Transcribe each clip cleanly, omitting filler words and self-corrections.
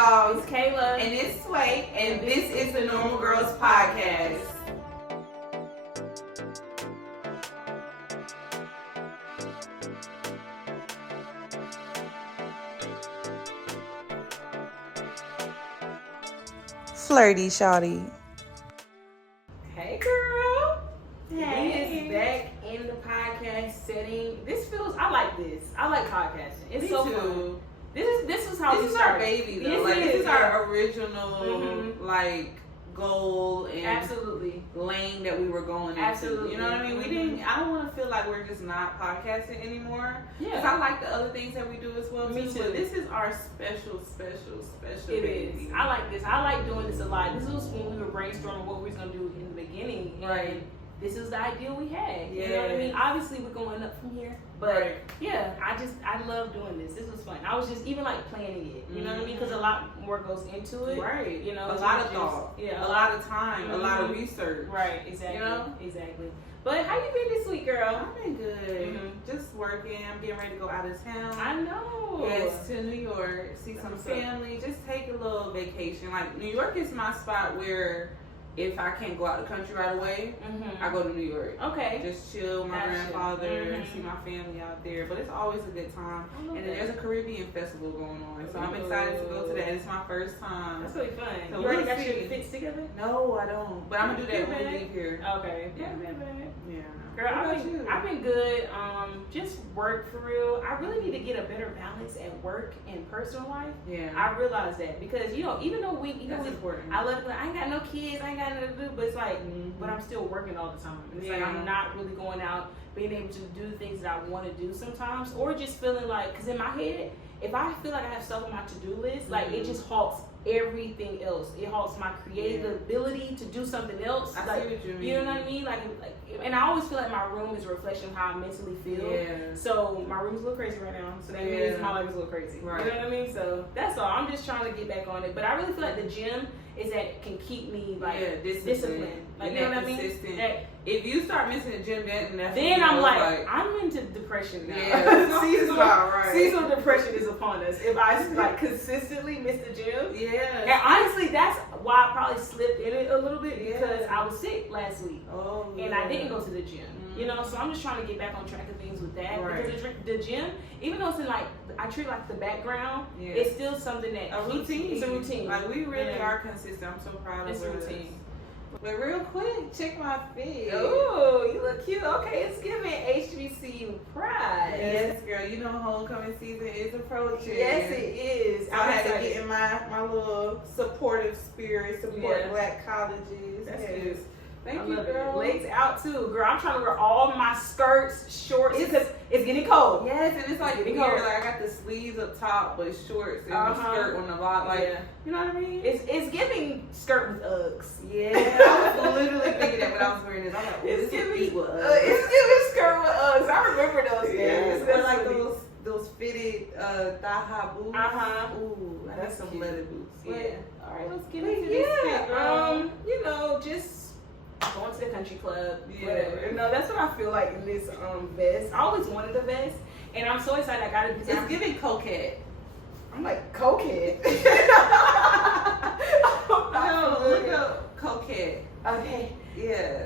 y'all. It's Kayla. And it's Sway. And this is the Normal Girls Podcast. Flirty, Shawty. Hey, girl. Hey. We is back in the podcast setting. I like this. I like podcasting. It's so fun. This is how this is our baby though. This is our original goal and absolutely lane that we were going into. Absolutely. You know what I mean? I don't want to feel like we're just not podcasting anymore. Yeah. Because I like the other things that we do as well Me too. too. But this is our special It baby. is. I like this. I like doing this a lot. This was when we were brainstorming what we was gonna do in the beginning. Right. And this is the idea we had. Yeah. You know what I mean? Obviously we're going up from here. But right. yeah, I love doing this. This was fun. I was just even planning it. You know what I mean? Because a lot more goes into it. Right. You know, a lot of thought. Yeah. A lot of time. A lot of Mhm. research. Right. Exactly. You know? Exactly. But how you been this week, girl? I've been good. Mhm. Just working. I'm getting ready to go out of town. I know. Yes, to New York. See some That's what's up. family. Just take a little vacation. Like, New York is my spot where if I can't go out the country right away, Mhm. I go to New York. Okay. Just chill with my Gotcha. grandfather and Mhm. see my family out there. But it's always a good time. I love And then that. there's a Caribbean festival going on. So I'm excited to go to that. It's my first time. That's really fun. So You already we'll got your see. fits together? No, I don't. But I'm going to do that when we Okay. leave here. Okay. Yeah. Yeah. Girl, What about you? I've been good. Just work for real. I really need to get a better balance at work and personal life. Yeah. I realize that because even though That's important. I love I ain't got no kids, I ain't got nothing to do, but it's like, but I'm still working all the time. And it's like I'm not really going out, being able to do things that I want to do sometimes, or just feeling like, because in my head, if I feel like I have stuff on my to-do list, like it just halts everything else. It halts my creative ability to do something else. I like, see what you mean. You know what I mean? Like, and I always feel like my room is a reflection of how I mentally feel. Yeah. So my room's a little crazy right now. So that means my life is a little crazy. Right. You know what I mean? So that's all. I'm just trying to get back on it. But I really feel like the gym is that can keep me disciplined. Like, you know what I mean? That, if you start missing the gym, then I'm like, I'm into depression now. Yeah, seasonal depression is upon us. If I consistently miss the gym. Yeah. And honestly, that's why I probably slipped in it a little bit because I was sick last week. Oh. And I didn't go to the gym. You know, so I'm just trying to get back on track of things with that. Right. Because the gym, even though it's in I treat the background, Yeah. it's still something that a routine. It's a routine. Like, we really are consistent. I'm so proud of It's a routine. But real quick, check my feed. Oh, you look cute. Okay, it's giving HBCU pride. Yes, girl. You know homecoming season is approaching. Yes, it is. So I had to get in my little supportive spirit, support Black colleges. That's yes. good. Thank I you, love girl. it. Legs out too, girl. I'm trying to wear all my skirts, shorts, because it's getting cold. Yes, and it's like Getting weird. cold. Like I got the sleeves up top, but shorts and the skirt on the bottom. Like, you know what I mean? It's giving skirt with Uggs. Yeah, I was literally thinking that when I was wearing this. I'm like, It's giving feet with Uggs. it's giving skirt with Uggs. I remember those days. Yes, That's like funny. those fitted thigh-high boots. Ooh, I got some cute. leather boots. Yeah. All right, let's get But into this fit, girl. you know, just going to the country club, Yeah. whatever. You know, that's what I feel like in this vest. I always wanted a vest, and I'm so excited I got it because It's giving coquette. I'm like cokehead. No, look up coquette. Okay. Yeah,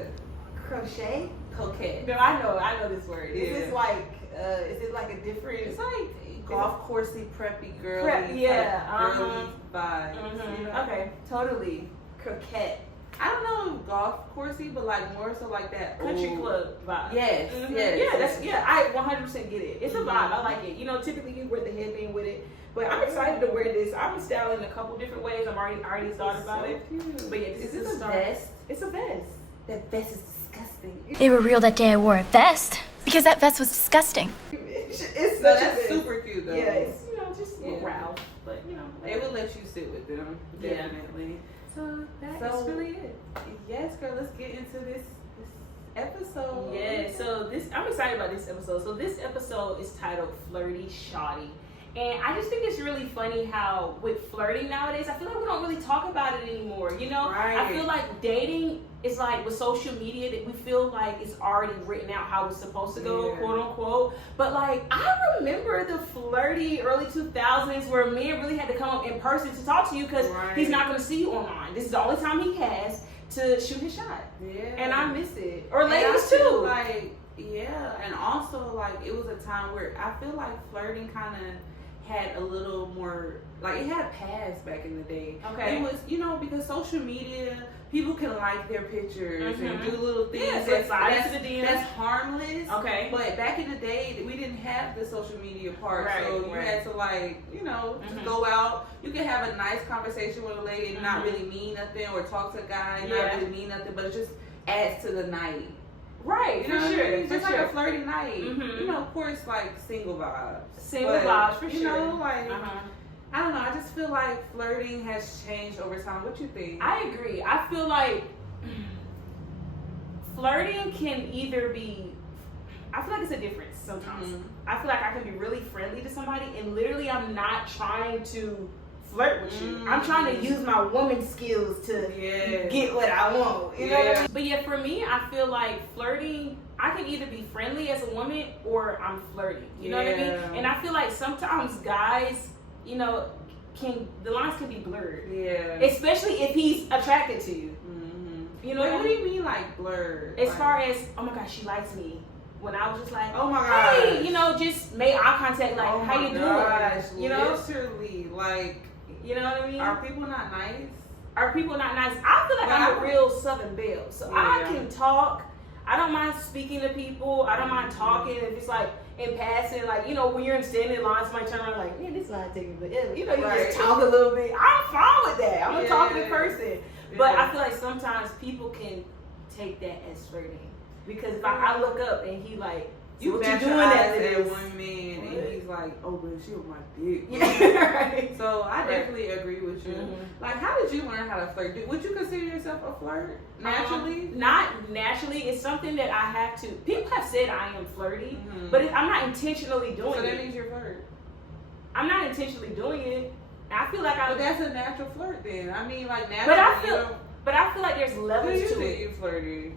Crochet. coquette. No, I know this word. Yeah. Is it like a different? It's like golf coursey, preppy, girly, Prep, yeah, girly vibes. You know? Okay, totally. Croquette. I don't know if golf coursey, but like more so like that Country old- club vibe. Yes, Mhm. yes. I 100% get it. It's a vibe. I like it. You know, typically you wear the headband with it, but I'm excited to wear this. I'm styling in a couple different ways. I already thought about it. Cute. But yeah, Is this this is a the start. vest? It's a vest. That vest is disgusting. They were real that day I wore a vest because that vest was disgusting. It's No, such a that's vest. super cute though. Yeah, it's just Yeah. Ralph, but you know They will let you sit with them, Yeah. definitely. So that's So- really it. Yes, girl. Let's get into this episode. Yeah, so I'm excited about this episode. So this episode is titled Flirty, Shawty. And I just think it's really funny how with flirting nowadays, I feel like we don't really talk about it anymore. You know, Right. I feel like dating is like with social media that we feel like it's already written out how it's supposed to go, Yeah. quote unquote. But like I remember the flirty early 2000s where a man really had to come up in person to talk to you because Right. he's not going to see you online. This is the only time he has to shoot his shot. Yeah. And I miss it. Or And I ladies feel too. Like, yeah, and also like it was a time where I feel like flirting kind of had a little more, like it had a past back in the day. Okay. It was, you know, because social media, people can like their pictures and do little things Yeah, that's, slide that's, into the DMs. that's harmless. Okay. But back in the day, we didn't have the social media part, Right, so you right. had to like, you know, just go out. You can have a nice conversation with a lady and not really mean nothing, or talk to a guy and not really mean nothing, but it just adds to the night. Right, You know for what I sure. mean? For Just sure. like a flirty night. Mhm. You know, of course, like single vibes. Single But, vibes, for you sure. know, like, Uh-huh. I don't know. I just feel like flirting has changed over time. What you think? I agree. I feel like flirting can either be, I feel like it's a difference sometimes. Mhm. I feel like I can be really friendly to somebody and literally I'm not trying to flirt with you. I'm trying to use my woman skills to Yeah. get what I want. You know what I Yeah. mean? But yeah, for me, I feel like flirting, I can either be friendly as a woman or I'm flirting. You know what I mean? Yeah. And I feel like sometimes guys, you know, the lines can be blurred. Yeah. Especially if he's attracted to you. Mm-hmm. You know Wait, what I what do mean? you mean like blurred? As Like, far as, oh my gosh, she likes me. When I was just like, oh my hey, gosh. you know, just made eye contact, like, oh how my you gosh. doing? You know? Literally, like, You know what I mean? are people not nice? Are people not nice? I feel like Well, I'm I- a real Southern belle. So I Yeah. can talk. I don't mind speaking to people. I don't mind talking. If it's like in passing, like, you know, when you're standing in line, somebody turn around like, man, this line taking forever. You know, you Right. just talk a little bit. I'm fine with that. I'm a talkative Yeah. person. But Yeah. I feel like sometimes people can take that as flirting. Because if I look up and he like, You what bet you your doing eyes after at this? one man What? and he's like, oh, but she was my dick. Yeah, right. So I Right. definitely agree with you. Mhm. Like, how did you learn how to flirt? Would you consider yourself a flirt naturally? Not naturally. It's something that I have to. People have said I am flirty, Mhm. but I'm not intentionally doing So that it. means you're flirt. I'm not intentionally doing it. I feel like I. But that's a natural flirt then. I mean, like, naturally. But I you feel. don't- But I feel like there's Do levels you to think it. you're flirty?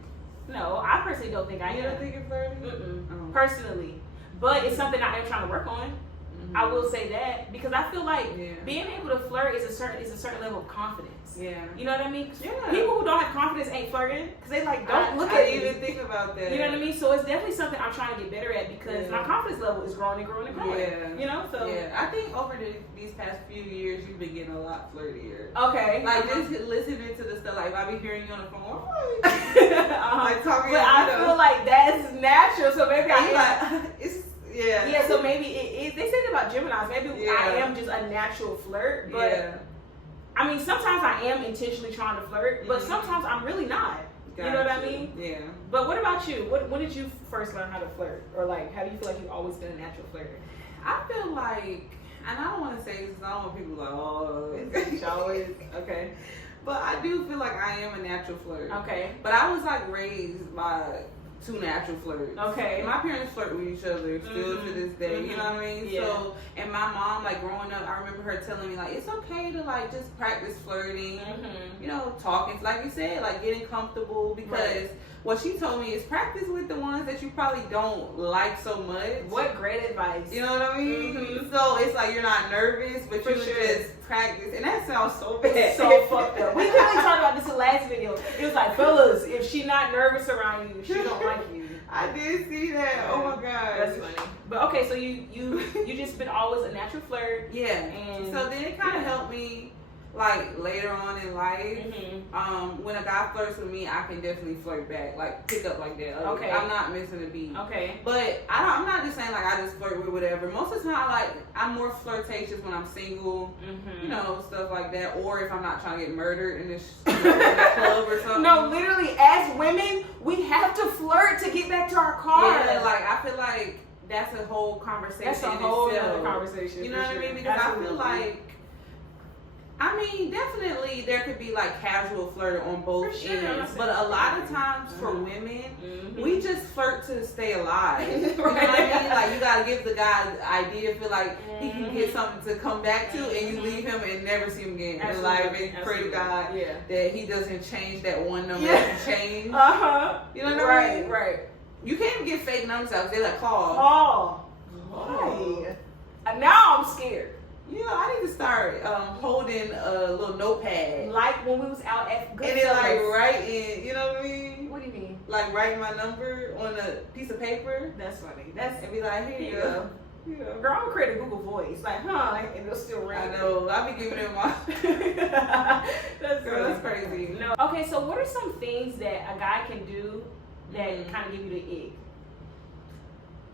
No, I personally don't think I You am. don't think you're flirty? Mm-mm. Oh. Personally, but it's something I am trying to work on. Mhm. I will say that because I feel like Yeah. being able to flirt is a certain level of confidence. Yeah. You know what I mean? Yeah. People who don't have confidence ain't flirting because they like don't look I at didn't me. even think about that. You know what I mean? So it's definitely something I'm trying to get better at because Yeah. my confidence level is growing and growing and growing. Yeah. You know? So Yeah, I think over these past few years, you've been getting a lot flirtier. okay. Like just listening to the stuff, like if I be hearing you on the phone, Uh-huh. like talking. But I feel like that's natural, so maybe I am. like it's yeah. Yeah, so maybe they said it about Geminis. Maybe I Yeah. am just a natural flirt, but yeah. I mean sometimes I am intentionally trying to flirt, but Mhm. sometimes I'm really not. You know what I Gotcha. mean? Yeah. But what about you? When did you first learn how to flirt, or like how do you feel like you've always been a natural flirter? I feel like, and I don't want to say this because I don't want people like, oh, She always okay. but I do feel like I am a natural flirt. Okay. But I was like raised by two natural flirts. Okay. My parents flirt with each other still to this day. You know what I mean? Yeah. So, and my mom, like growing up, I remember her telling me like it's okay to like just practice flirting. Mm-hmm. You know, talking, like you said, like getting comfortable because Right. what she told me is practice with the ones that you probably don't like so much. What great advice. You know what I mean? Mhm. So it's like you're not nervous, but For you sure. just practice, and that sounds so bad. It's so fucked up. We literally talked about this in the last video. It was like, fellas, if she not nervous around you, she don't like you. I did see that. Oh my god, That's funny. But okay, so you just been always a natural flirt. Yeah. And So then it kind of yeah. helped me, like later on in life. Mm-hmm. When a guy flirts with me, I can definitely flirt back, like pick up like that. Okay. I'm not missing a beat. Okay. But I'm not just saying like I just flirt with whatever. Most of the time, I'm more flirtatious when I'm single, Mm-hmm. you know, stuff like that. Or if I'm not trying to get murdered in this in the club or something. No, literally, as women, we have to flirt to get back to our car. Yeah, like I feel like that's a whole conversation. That's a in whole itself. other conversation. You know for what I sure. mean? Because I feel Absolutely. like I mean, definitely there could be like casual flirt on both ends, but a lot of times for women, we just flirt to stay alive. You know what I mean? Like you gotta give the guy the idea, feel like he can get something to come back to, and you leave him and never see him again. And like pray to God that he doesn't change that one number that you change. You know what I mean? Right. You can't even get fake numbers out. They like call. Now I'm scared. You know, I need to start holding a little notepad. Like when we was out at Goodfellas. And then like writing, you know what I mean? What do you mean? Like writing my number on a piece of paper. That's funny. And be like, here you go. You know. Girl, I'm gonna create a Google Voice. Like, and it'll still ring. I know. I'll be giving them my... That's crazy. No. Okay, so what are some things that a guy can do that kind of give you the ick?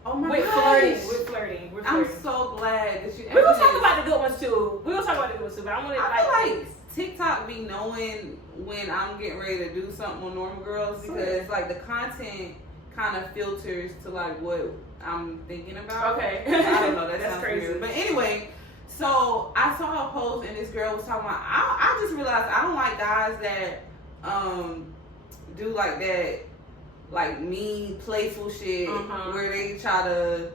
Oh my gosh. With flirting. I'm so glad that you. We're gonna talk about the good ones too. But I feel like TikTok be knowing when I'm getting ready to do something on normal girls because like the content kind of filters to like what I'm thinking about. Okay. I don't know. That's crazy. Weird. But anyway, so I saw a post and this girl was talking about. I just realized I don't like guys that do like that. Like mean, playful shit where they try to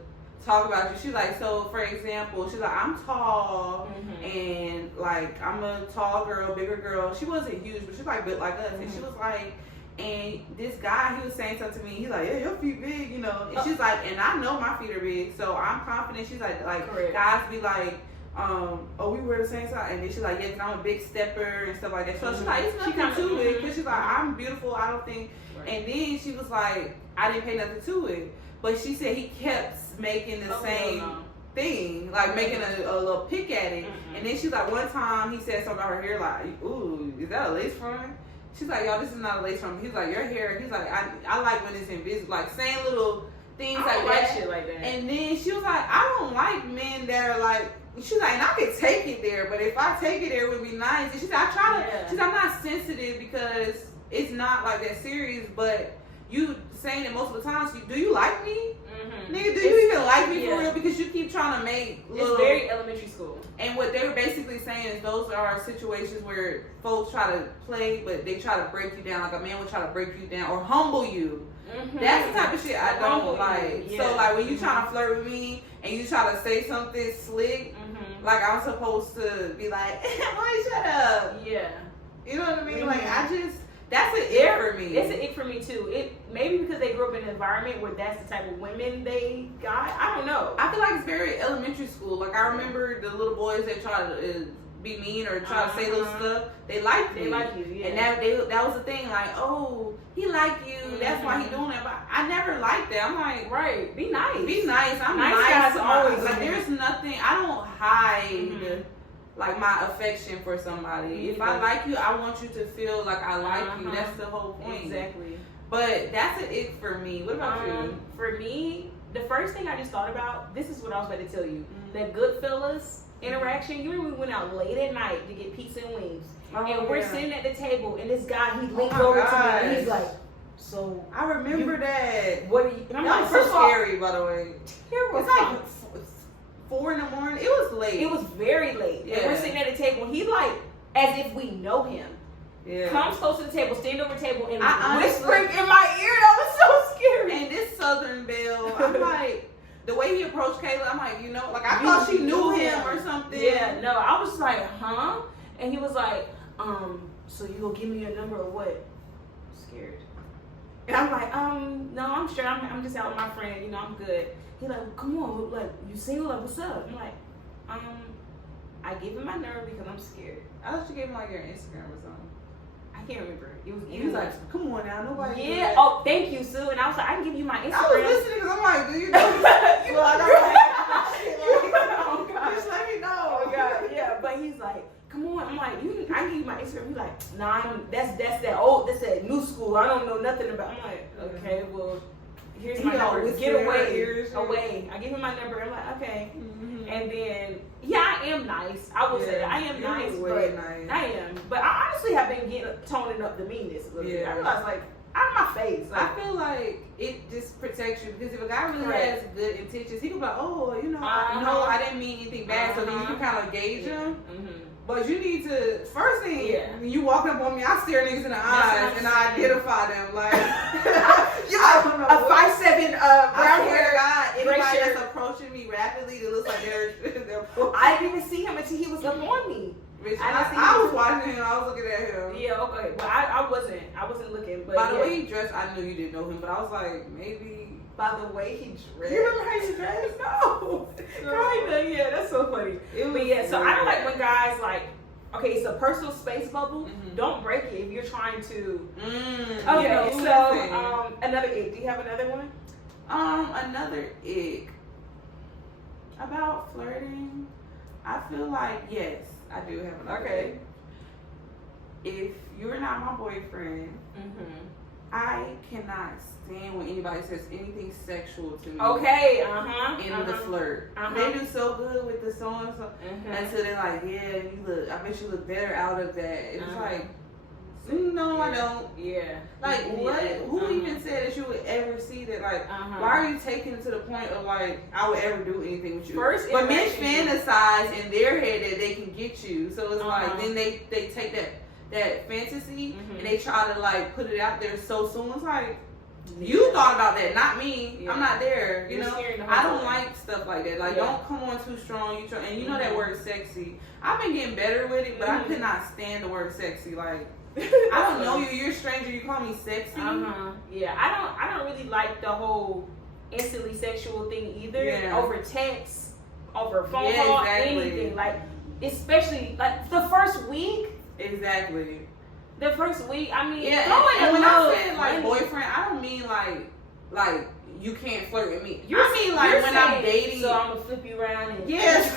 talk about you. She's like, so for example, she's like, I'm tall and like I'm a tall girl, bigger girl. She wasn't huge, but she's like built like us. And she was like, and this guy, he was saying something to me. He's like, yeah, your feet big, you know. And she's like, and I know my feet are big, so I'm confident. She's like correct. Guys be like, oh, we wear the same size, and then she's like, yeah, cause I'm a big stepper and stuff like that. So she's like, it's nothing to it, cause she's like, I'm beautiful. I don't think. And then she was like, I didn't pay nothing to it. But she said he kept making the same thing, like making a little pick at it. And then she's like, one time he said something about her hair, like, ooh, is that a lace front? She's like, y'all, this is not a lace front. He's like, your hair. He's like, I like when it's invisible, like saying little things like that. Shit like that. And then she was like, I don't like men that are like. She's like, and I could take it there, but if I take it there, it would be nice. And she said, I try to. She's like, I'm not sensitive because it's not like that serious, but you saying it most of the time. So do you like me? Nigga, do you even like me for real? Because you keep trying to make little... It's very elementary school. And what they were basically saying is those are situations where folks try to play, but they try to break you down. Like a man would try to break you down or humble you. That's the type of shit I don't like. So like when you trying to flirt with me and you try to say something slick, like I'm supposed to be like, boy, shut up. Yeah. You know what I mean? Like I just... That's an ick for me. It's an ick for me too. It maybe because they grew up in an environment where that's the type of women they got. I don't know. I feel like it's very elementary school. Like I remember the little boys that try to be mean or try to say little stuff. They liked me. They like you, yeah. And that was the thing. Like, oh, he like you. That's why he doing that. But I never liked that. I'm like, right. Be nice. Be nice. I'm nice. Guys always like there's nothing. I don't hide. Like my affection for somebody. If I like you, I want you to feel like I like you. That's the whole point. Exactly. But that's an ick for me. What about you? For me, the first thing I just thought about, this is what I was about to tell you. That Goodfellas interaction. You remember we went out late at night to get pizza and wings. And we're sitting at the table and this guy, he leaned over to me and he's like, so I remember that. What are you? And I'm that like, was so scary, by the way. Terrible. It's like 4 in the morning. It was late. It was very late. Yeah. And we're sitting at the table. And he's like, as if we know him. Yeah. Comes close to the table, stand over the table, and honestly, whispering in my ear. That was so scary. And this Southern Belle, I'm like, the way he approached Kayla, I'm like, you know, like I thought she knew him or something. Yeah, no, I was like, huh? And he was like, so you gonna give me your number or what? I'm scared. And I'm like, no, I'm sure. I'm just out with my friend. You know, I'm good. He's like, well, come on, like, you single? Like, what's up? I'm like, I gave him my number because I'm scared. I thought you gave him like your Instagram or something. I can't remember. He was like, come on now, nobody. Yeah. Oh, thank you, Sue. And I was like, I can give you my Instagram. I was listening because I'm like, do you know? Well, I don't like, just let me know. Oh God, yeah. But he's like, come on. I'm like, I can give you my Instagram. He's like, nah, that's that new school. I don't know nothing about. I'm like, okay, well, here's my number. Get away. I give him my number. I'm like, okay. And then, yeah, I am nice. I will say that. I am nice, but nice. I am. But I honestly have been toning up the meanness a little bit. I realize, like, out of my face. Like, I feel like it just protects you because if a guy really has good intentions, he can be like, oh, you know, no, I didn't mean anything bad. So then you can kind of gauge him. But you need to, first thing, when you walk up on me, I stare niggas in the eyes and I identify them. Like, you like a 5'7" brown hair guy. Anybody shirt. that's approaching me rapidly, it looks like they're I didn't even see him until he was up on me. Bitch, I was watching him. I was looking at him. Yeah, okay. Well, I wasn't looking. But by the way he dressed, I knew you didn't know him. But I was like, maybe. By the way he dressed. You remember how he dressed? No. Kinda. Yeah, that's so funny. But yeah, so I don't like when guys like. Okay, it's a personal space bubble. Mm-hmm. Don't break it if you're trying to. Okay, so another ick. Do you have another one? Another ick about flirting. I feel like yes, I do have another ick. If you're not my boyfriend, I cannot stand when anybody says anything sexual to me. Okay, in the flirt. They do so good with the so and so until they're like, yeah, you look. I bet you look better out of that. It's like, no, I don't. Yeah. Like what? Who even said that you would ever see that? Like, why are you taking it to the point of like I would ever do anything with you? But men fantasize in their head that they can get you. So it's like then they take that fantasy and they try to like put it out there so soon. It's like you thought about that, not me. I'm not there. You know, I don't like stuff like that. Like don't come on too strong. And you know that word sexy. I've been getting better with it, but I could not stand the word sexy. Like I don't know you. You're a stranger. You call me sexy. Yeah, I don't really like the whole instantly sexual thing either. Yeah. Over text, over phone call, anything. Like especially like the first week. Exactly. The first week, I mean, and when I say like boyfriend, I don't mean like you can't flirt with me. I mean like when I'm dating. So I'm gonna flip you around and yes,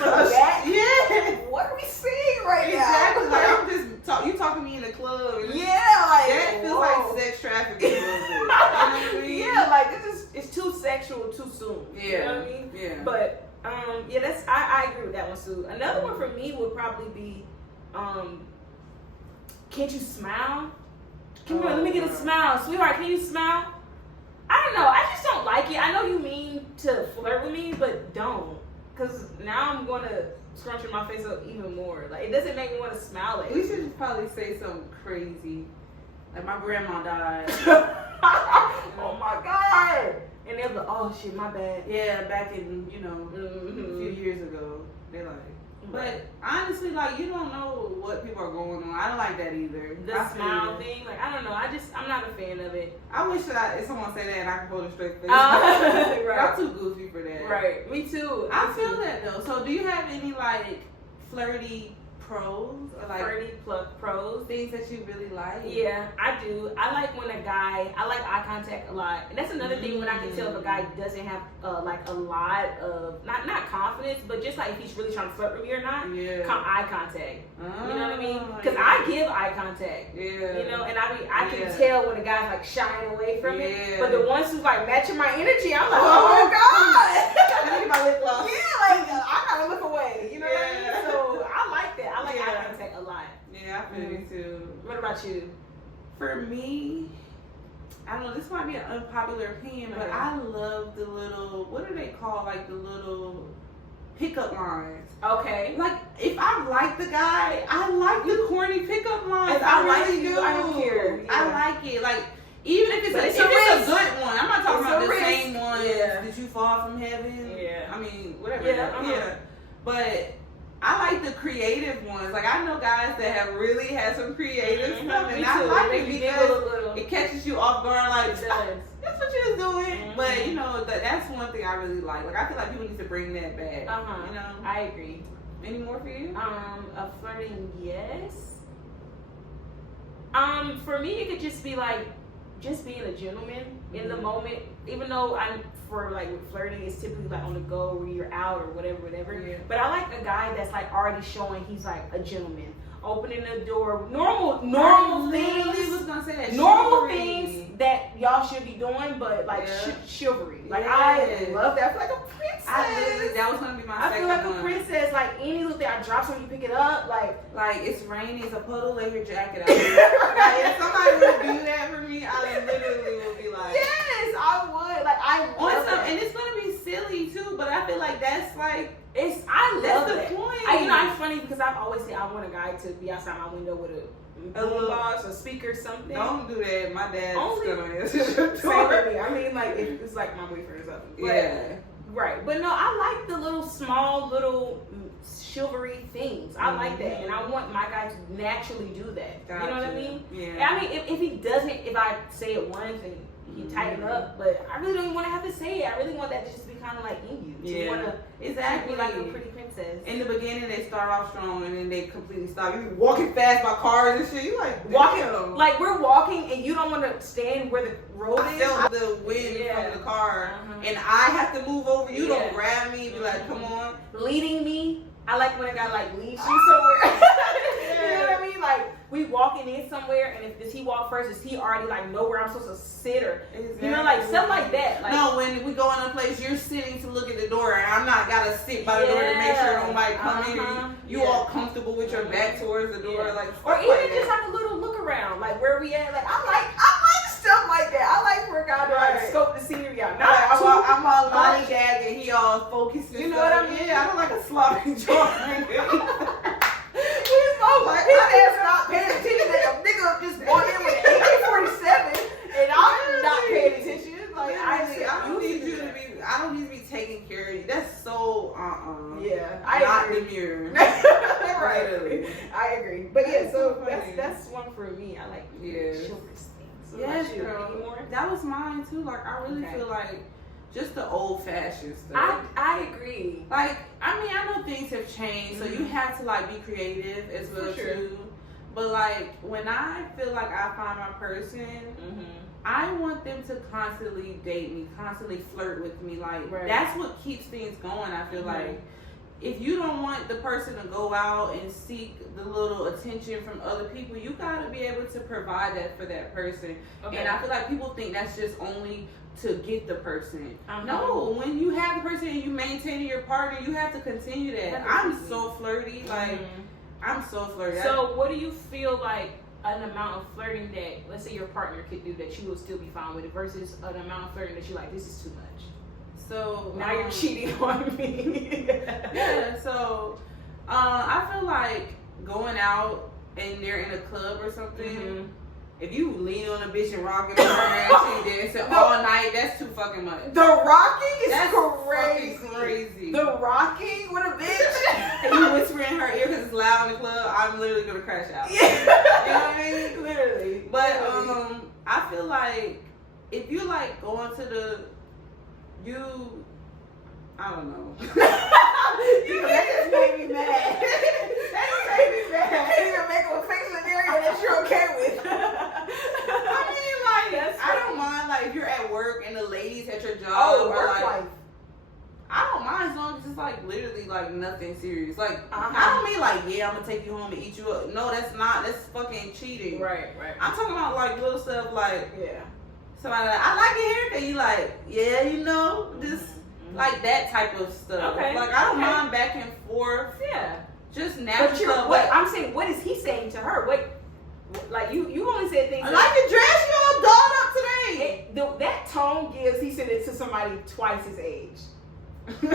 What are we saying right now? Exactly. Like I'm just you talking to me in the club. Like that feels like sex trafficking a little bit. You know what I mean? Yeah, like it's too sexual too soon. Yeah. You know what I mean? Yeah. But that's I agree with that one too. Another one for me would probably be can't you smile? Come here, let me get a smile. Sweetheart, can you smile? I don't know. I just don't like it. I know you mean to flirt with me, but don't. Because now I'm going to scrunch my face up even more. Like, it doesn't make me want to smile at you. We should probably say something crazy. Like, my grandma died. Oh, my God. And they're like, oh, shit, my bad. Yeah, back in, a few years ago. They're like, but honestly, like, you don't know what people are going on. I don't like that either. The smile thing, like, I don't know. I'm not a fan of it. I wish that if someone say that and I could hold a straight face. Right. I'm too goofy for that. Right. Me too. I feel that though. So, do you have any like flirty pros or like flirty pros? Things that you really like? Yeah, I do. I like when I like eye contact a lot, and that's another thing when I can tell if a guy doesn't have like a lot of not confidence, but just like if he's really trying to flirt with me or not. Yeah. Eye contact. You know what I mean? Because I give eye contact. Yeah. You know, and I can tell when a guy's like shying away from it. But the ones who like matching my energy, I'm like, oh my God. I need my lip gloss. Yeah, like I gotta look away. You know what I mean? So I like that. I like eye contact a lot. Yeah, I feel you too. What about you? For me, I don't know, this might be an unpopular opinion, but I love the little, what do they call, like the little pickup lines. Okay. Like, if I like the guy, I like the corny pickup lines. If I like really you, do. I don't care. Yeah. I like it. Like, even if it's a good one. I'm not talking about the same one. Did you fall from heaven? Yeah. I mean, whatever. Yeah. But I like the creative ones. Like, I know guys that have really had some creative stuff, and I like it because it catches you off guard. Like, that's what you was doing. But you know, that's one thing I really like. Like, I feel like people need to bring that back. You know, I agree. Any more for you? A flirting, yes. For me, it could just be like, just being a gentleman in the moment. Even though with flirting, it's typically like on the go where you're out or whatever. Yeah. But I like a guy that's like already showing he's like a gentleman, opening the door, normal things. Was gonna say that. Normal things that y'all should be doing, but like chivalry. Like I love that. I feel like a princess. That was gonna be my I feel like one. a princess. Like any little thing I drop something, you pick it up. Like it's raining, it's a puddle, lay your jacket out. Like, if somebody would do that for me, I literally would be like, yes, I would. Like I want and it's gonna be silly too, but I feel like that's like I love that's that. the point. It's funny because I've always said I want a guy to be outside my window with a boombox or speaker or something. Don't do that. My dad's gonna answer the Same door. with me. I mean, like if it's like my boyfriend or something. But, Yeah. Right, but no, I like the little small chivalry things. I like that, and I want my guy to naturally do that. Gotcha. You know what I mean? Yeah. I mean, if he doesn't, if I say it once and he tighten up, but I really don't even want to have to say it. I really want that to just be kind of like in you. Yeah. You want to Exactly. be like a pretty princess. In the beginning, they start off strong, and then they completely stop. You be walking fast by cars and shit. You like walking, like we're walking, and you don't want to stand where the road I is. feel the wind from the car, and I have to move over. You don't grab me, be like, come on. Leading me. I like when a guy like leads you somewhere. You know what I mean? Like we walking in somewhere, and if does he walk first? Does he already like know where I'm supposed to sit, or you know, like stuff like that? Like, no, when we go in a place, you're sitting to look at the door, and I'm not gotta sit by the door to make sure nobody come in. You all comfortable with your back towards the door, like or even like just like a little look around, like where we at. Like I like stuff like that. I like for a guy to like scope the scenery out. Not I'm all lollygagging, he all focused. You know what I mean? Yeah, I don't like a sloppy joint. His ass not paying attention. That a nigga just walked in with an AK-47, and I'm not paying attention. Like I don't need you to be. I don't need to be taking care of you. That's so Yeah, not agree. demure. Right. I agree. But yeah, so that's one for me. I like chivalrous things. Yes, girl. That was mine too. Like I really feel like just the old fashioned stuff. I agree. Like I mean, I know things have changed, so you have to like be creative as well too. But like when I feel like I find my person, I want them to constantly date me, constantly flirt with me. Like that's what keeps things going. I feel like if you don't want the person to go out and seek the little attention from other people, you gotta be able to provide that for that person. And I feel like people think that's just only to get the person. No, when you have the person and you maintain your partner, you have to continue that. I'm so flirty. Like I'm so flirty. So what do you feel like an amount of flirting that, let's say your partner could do that you would still be fine with it versus an amount of flirting that you're like, this is too much? So now you're cheating on me. Yeah, so I feel like going out and they're in a club or something, if you lean on a bitch and rocking on her and she dancing all night, that's too fucking much. The rocking is crazy. Crazy. The rocking with a bitch? And you whisper in her ear because it's loud in the club, I'm literally gonna crash out. Yeah. You know what I mean? Literally. But I feel like if you like going to I don't know. That just made me mad. That just made me mad. I can't even make a face scenario that you're okay with. I mean, like, I don't mind, like, if you're at work and the ladies at your job are like, life. I don't mind as long as it's, like, literally, like, nothing serious. Like, I don't mean, like, yeah, I'm gonna take you home and eat you up. No, that's fucking cheating. Right. I'm talking about, like, little stuff, like, somebody like, I like your haircut. You like, yeah, you know, this, like, that type of stuff. Okay. Like, I don't mind back and forth. Yeah. Just natural stuff. I'm saying, what is he saying to her? Like, you only said things. I like your dress. You all dolled up today. That tone gives he said it to somebody twice his age. So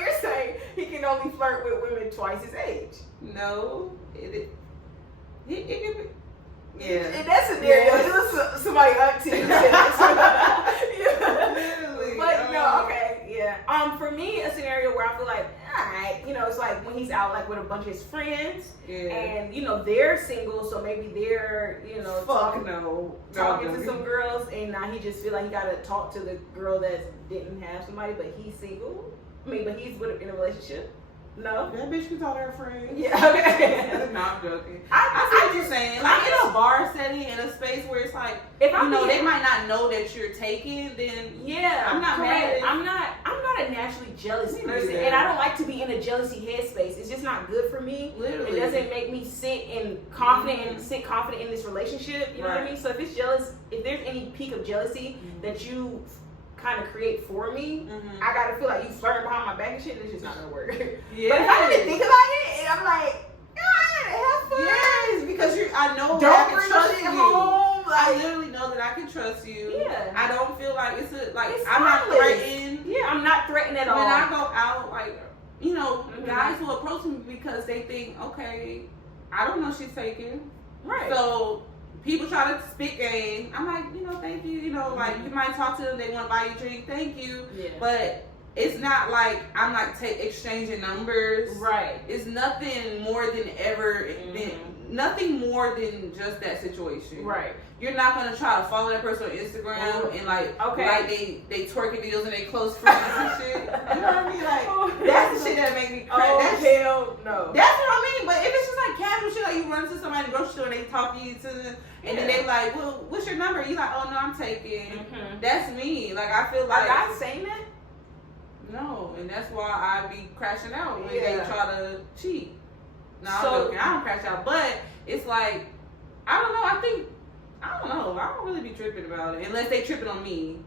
you're saying he can only flirt with women twice his age? No, it can be. Yeah. In that scenario, it was somebody auntie. Literally. But no, okay, yeah. For me, a scenario where I feel like, alright, you know, it's like when he's out like with a bunch of his friends, and you know they're single, so maybe they're talking to some girls, and now he just feel like he gotta talk to the girl that didn't have somebody, but he's single. I mean, but he's in a relationship. No, that bitch can talk to her friends. Yeah, okay. No, I'm joking. I see what you're saying. Like in a bar setting, in a space where it's like, if they might not know that you're taking, then I'm not mad. I'm not a naturally jealous person, and I don't like to be in a jealousy headspace. It's just not good for me. Literally, it doesn't make me sit confident in this relationship. You know what I mean? So if it's jealous, if there's any peak of jealousy that you kind of create for me, I gotta feel like you flirting behind my back and shit, and it's just not gonna work. Yeah. But if I didn't think about it, and I'm like, have fun. Yes, because I know don't that I can bring trust shit you. Home. I literally know that I can trust you. Yeah. I don't feel like I'm friendly. not threatened. I'm not threatened at all. When I go out, like, you know, guys will approach me because they think, okay, I don't know she's taken. Right. So people try to spit game. I'm like, you know, thank you. You know, like you might talk to them, they want to buy you a drink, thank you. Yeah. But it's not like I'm like exchanging numbers. Right. It's nothing more than ever. Nothing more than just that situation. Right. You're not gonna try to follow that person on Instagram and like they twerking videos and they close friends and shit. You know what I mean? Like that's the shit that make me crazy. Oh hell no. That's what I mean. But if it's just like casual shit, like you run into somebody in the grocery store and they talk to you and then they like, well, what's your number? You like, oh no, I'm taking. That's me. Like I feel like. Are guys saying that? No, and that's why I be crashing out when they try to cheat. No, I'm joking. I don't crash out, but it's like I don't know. I don't know. I don't really be tripping about it unless they tripping on me.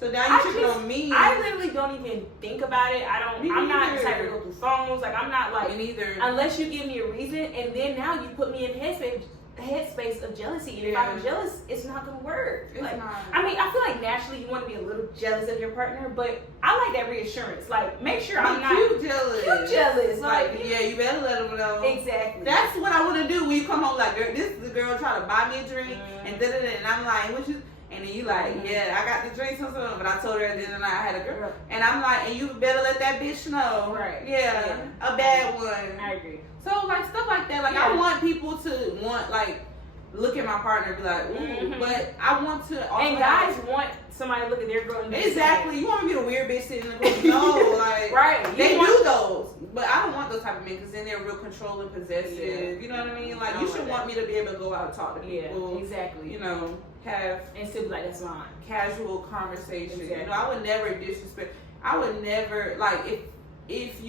So now you tripping on me. I literally don't even think about it. I'm not the type to go through phones. Like I'm not like me neither. Unless you give me a reason, and then now you put me in headspace of jealousy. And if I'm jealous, it's not gonna work. It's not. I mean, I feel like naturally you want to be a little jealous of your partner, but I like that reassurance. Like, make sure I'm not too jealous. Too jealous. Like, you better let them know. Exactly. That's what I want to do when you come home. Like, this is the girl trying to buy me a drink, and I'm like, what you? And then you like, yeah, I got the drink, but I told her at the end of the night I had a girl, and I'm like, and you better let that bitch know. Right. Yeah. A bad one. I agree. So like stuff like that. Like I want people to like. Look at my partner and be like, ooh, but I want to also and guys want somebody to look at their girl and be exactly. You want to be the weird bitch sitting in the group? No, like right. They do those, but I don't want those type of men because then they're real controlling, possessive. Yeah. You know what I mean? Like you should want me to be able to go out and talk to people. Yeah, exactly. You know, have and still be like that's mine. Casual conversation. Exactly. You know, I would never disrespect. I would never like if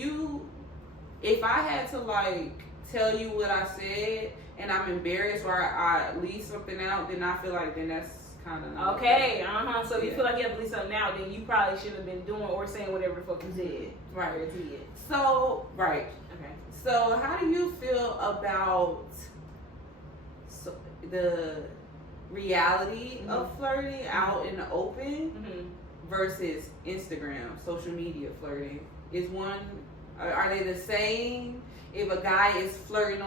I had to like tell you what I said. And I'm embarrassed or I leave something out, then I feel like then that's kind of okay. So if you feel like you have to leave something out, then you probably shouldn't have been doing or saying whatever the fuck you said. Right. Or did. So right. Okay. So how do you feel about the reality of flirting out in the open versus Instagram, social media flirting? Are they the same? If a guy is flirting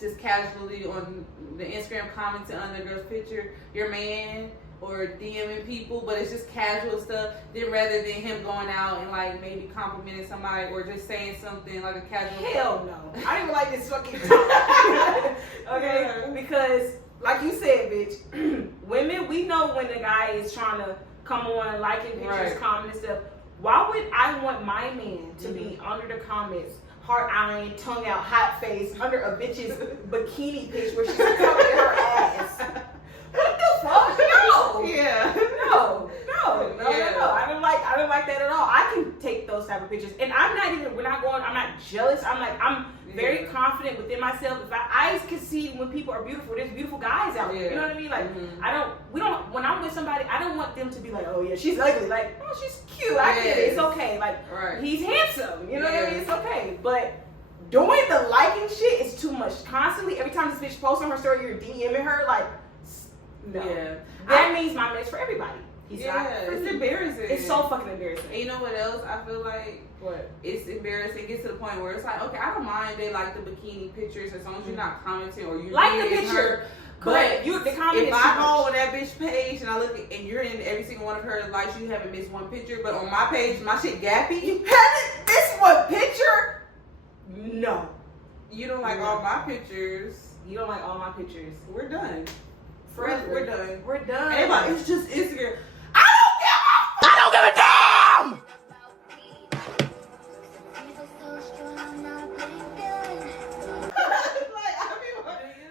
just casually on the Instagram commenting on the girl's picture, your man, or DMing people, but it's just casual stuff, then rather than him going out and like maybe complimenting somebody or just saying something like a casual. Hell no. I don't even like this fucking talk. Okay? Because, like you said, bitch, women, we know when the guy is trying to come on, liking pictures, commenting and stuff. Why would I want my man to be under the comments, heart eyeing, tongue out, hot face, under a bitch's bikini pic where she's covering her ass? What the fuck? No. Yeah. No. I don't like that at all. I can take those type of pictures. And I'm not jealous. I'm very confident within myself. If I can see when people are beautiful, there's beautiful guys out there. You know what I mean? Like, when I'm with somebody, I don't want them to be like, oh yeah, she's ugly. Like, oh, she's cute. I get it. It's okay. Like, he's handsome. You know what I mean? It's okay. But doing the liking shit is too much. Constantly, every time this bitch posts on her story, you're DMing her, like, no. Yeah. That means my match for everybody. He's not. It's embarrassing. It's so fucking embarrassing. And you know what else? I feel like it's embarrassing. It gets to the point where it's like, okay, I don't mind they like the bikini pictures as long as you're not commenting or you like the picture. But the comment if I go on that bitch page and I look and you're in every single one of her likes, you haven't missed one picture. But on my page, my shit gappy. You haven't missed one picture? No. You don't like all my pictures. You don't like all my pictures. We're done. Forever. We're done. We're done. Everybody, it's just Instagram. I don't give a damn!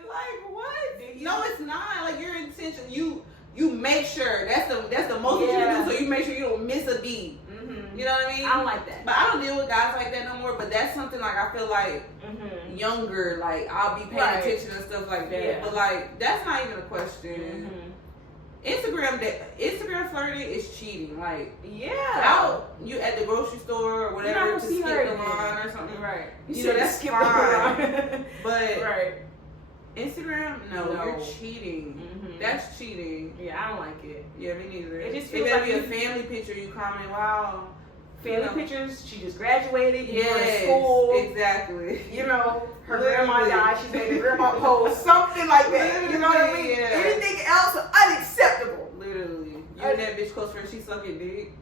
Like what? No, it's not. Like your intention, you make sure that's the most you can do. So you make sure you don't miss a beat. You know what I mean? I don't like that. But I don't deal with guys like that no more. But that's something like I feel like younger. Like I'll be paying attention and stuff like that. Yeah. But like that's not even a question. Instagram flirting is cheating. Like out you at the grocery store or whatever to skip the line or something. Right. You know that's fine. But Instagram, no, you're cheating. That's cheating. Yeah, I don't like it. Yeah, me neither. It just feels like be a family picture. You comment, wow, family pictures. She just graduated. You were in Yes, school. exactly. You know, her Literally. grandma died. She made a grandma pose. Something like that. You know what I mean? Yeah. Anything else unacceptable. Literally. You and that bitch close friend, she sucking dick.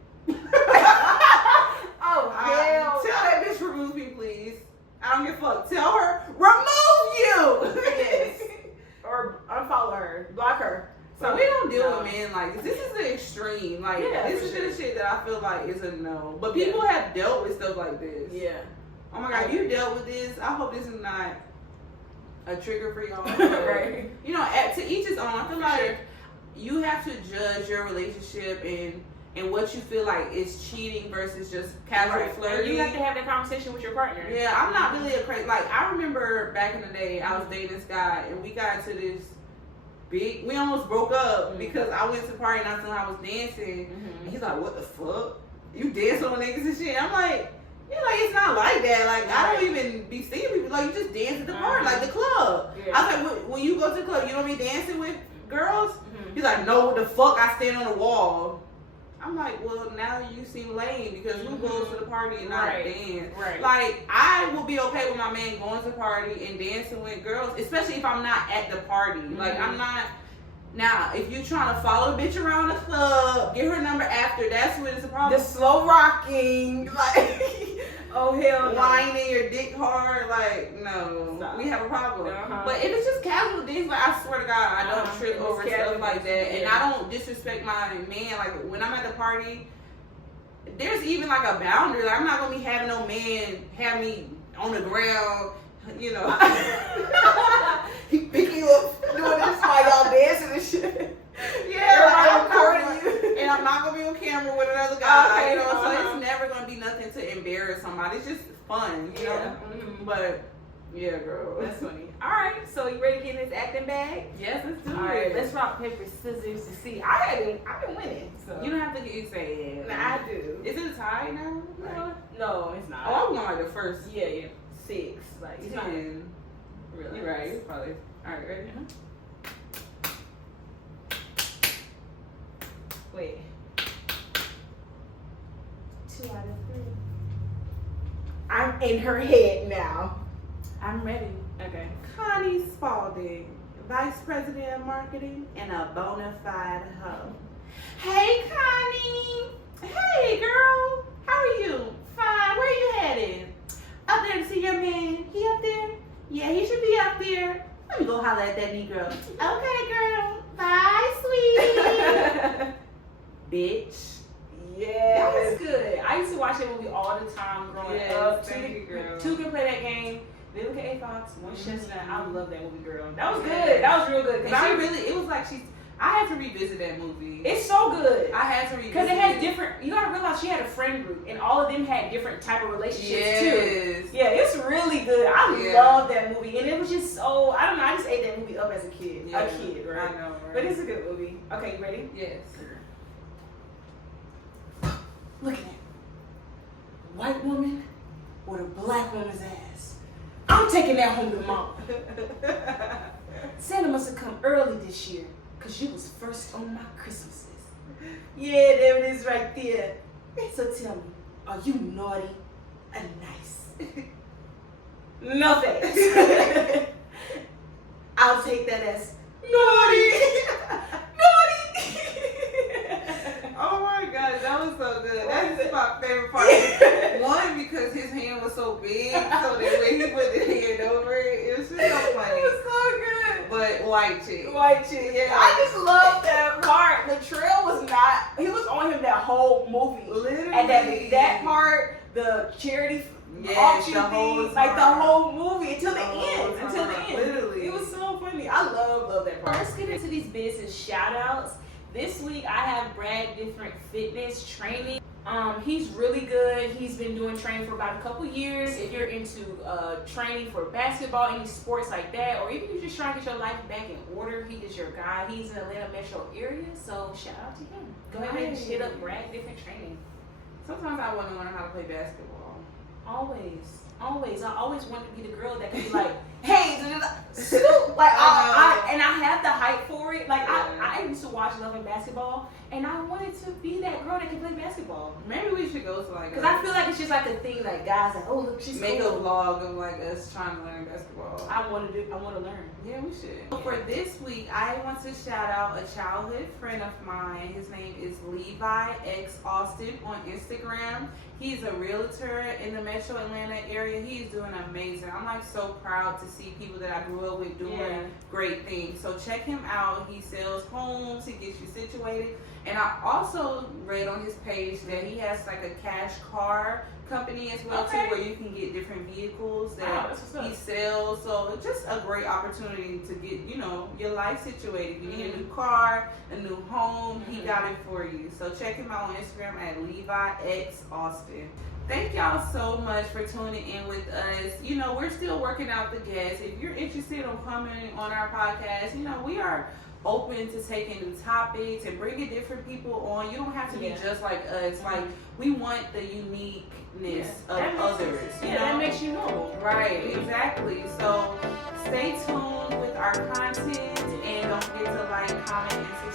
Oh hell! Tell that bitch remove me, please. I don't give a fuck. Tell her remove you. Yes. Or unfollow her, block her. So we don't deal with men like this. This is the extreme. Like Yeah, this is for the shit that I feel like is a no. But people have dealt with stuff like this. Yeah. Oh my god, you dealt with this. I hope this is not a trigger for y'all. Right. You know, to each his own. I feel like you have to judge your relationship and what you feel like is cheating versus just casual flirting. You have to have that conversation with your partner. Yeah, I'm not really a crazy. Like I remember back in the day, I was dating this guy and we got into this big. We almost broke up because I went to the party and I told him I was dancing, and he's like, "What the fuck? You dance on niggas and shit?" I'm like, "Yeah, like it's not like that. Like I don't even be seeing people. Like you just dance at the party, like the club." Yeah. I was like, "When you go to the club, you don't be dancing with girls?" He's like, "No, what the fuck? I stand on the wall." I'm like, well, now you seem lame because who goes to the party and not dance? Right. Like, I will be okay with my man going to the party and dancing with girls, especially if I'm not at the party. Like, I'm not. Now, if you trying to follow the bitch around the club, get her number after, that's when it's a problem. The slow rocking, like, oh hell no. Whining your dick hard, like, no. Stop. We have a problem. But if it's just casual things, like, I swear to God, I don't trip over stuff like that. And I don't disrespect my man. Like, when I'm at the party, there's even, like, a boundary. Like, I'm not going to be having no man have me on the ground, you know. He pick you up doing this while y'all dancing and shit. Yeah, like, I'm recording you. And I'm not going to be on camera with another guy. Okay, you know, so it's never going to be nothing to embarrass somebody. It's just fun, you know. But, yeah, girl. That's funny. All right, so you ready to get in this acting bag? Yes, let's do it. All right, let's rock, paper, scissors to see. I've been winning. So. You don't have to get sad. Nah, I do. Is it a tie now? No, it's not. Oh, I'm going like the first. Yeah. 6. Like, it's 10. not really. You're right. It's probably. All right, ready? Wait. 2 out of 3. I'm in her head now. I'm ready. Okay. Connie Spaulding, Vice President of Marketing and a bona fide hoe. Hey, Connie. Hey, girl. How are you? Fine. Where you headed? Up there to see your man. He up there? Yeah, he should be up there. Let me go holler at that Negro. Okay, girl. Bye, sweetie. Bitch. Yeah, that was good. I used to watch that movie all the time growing up. Two can play that game. Vivica A. Fox, one Chestnut. I love that movie, girl. That was good. That was real good. It was like I had to revisit that movie. It's so good. I had to revisit because it has different. You gotta realize she had a friend group, and all of them had different type of relationships too. Yeah, it's really good. I love that movie, and it was just so. I don't know. I just ate that movie up as a kid. Yeah. A kid, right? I know, right? But it's a good movie. Okay, you ready? Yes. Look at that. White woman with a black woman's ass. I'm taking that home to mom. Santa must have come early this year, because you was first on my Christmases. Yeah, there it is right there. So tell me, are you naughty or nice? No thanks. I'll take that as naughty. Naughty. Oh my god, that was so good. That's my favorite part. One, because his hand was so big, so that when he put the hand over it, it was just so funny. It was so good. But white chick. Yeah. I just love that part. Latrell was not, he was on him that whole movie. Literally. And that part, the charity auction thing, like the whole movie until the end. Literally. It was so funny. I love that part. Let's get into these business shout outs. This week I have Brad Different Fitness Training. He's really good. He's been doing training for about a couple years. If you're into training for basketball, any sports like that, or even if you're just trying to get your life back in order, he is your guy. He's in the Atlanta metro area, so shout out to him. Go ahead and hit up Brad Different Training. Sometimes I want to learn how to play basketball. Always. I always want to be the girl that can be like, hey, like I have the height for it. Like I used to watch Love and Basketball, and I wanted to be that girl that can play basketball. Maybe we should go to like. Because I feel like it's just like a thing, like guys like, oh look, she's make cool. a vlog of like us trying to learn basketball. I want to learn. Yeah, we should. For this week, I want to shout out a childhood friend of mine. His name is Levi X Austin on Instagram. He's a realtor in the Metro Atlanta area. He's doing amazing. I'm like so proud to see people that I grew up with doing great things. So check him out. He sells homes. He gets you situated. And I also read on his page that he has like a cash car company as well too, where you can get different vehicles that he sells. So just a great opportunity to get, you know, your life situated. If you need a new car, a new home, he got it for you. So check him out on Instagram at Levi X Austin. Thank y'all so much for tuning in with us. You know, we're still working out the guests. If you're interested in coming on our podcast, you know, we are open to taking new topics and bringing different people on. You don't have to be just like us. Like, we want the uniqueness of others. You know? That makes you know. Right, exactly. So stay tuned with our content and don't forget to like, comment, and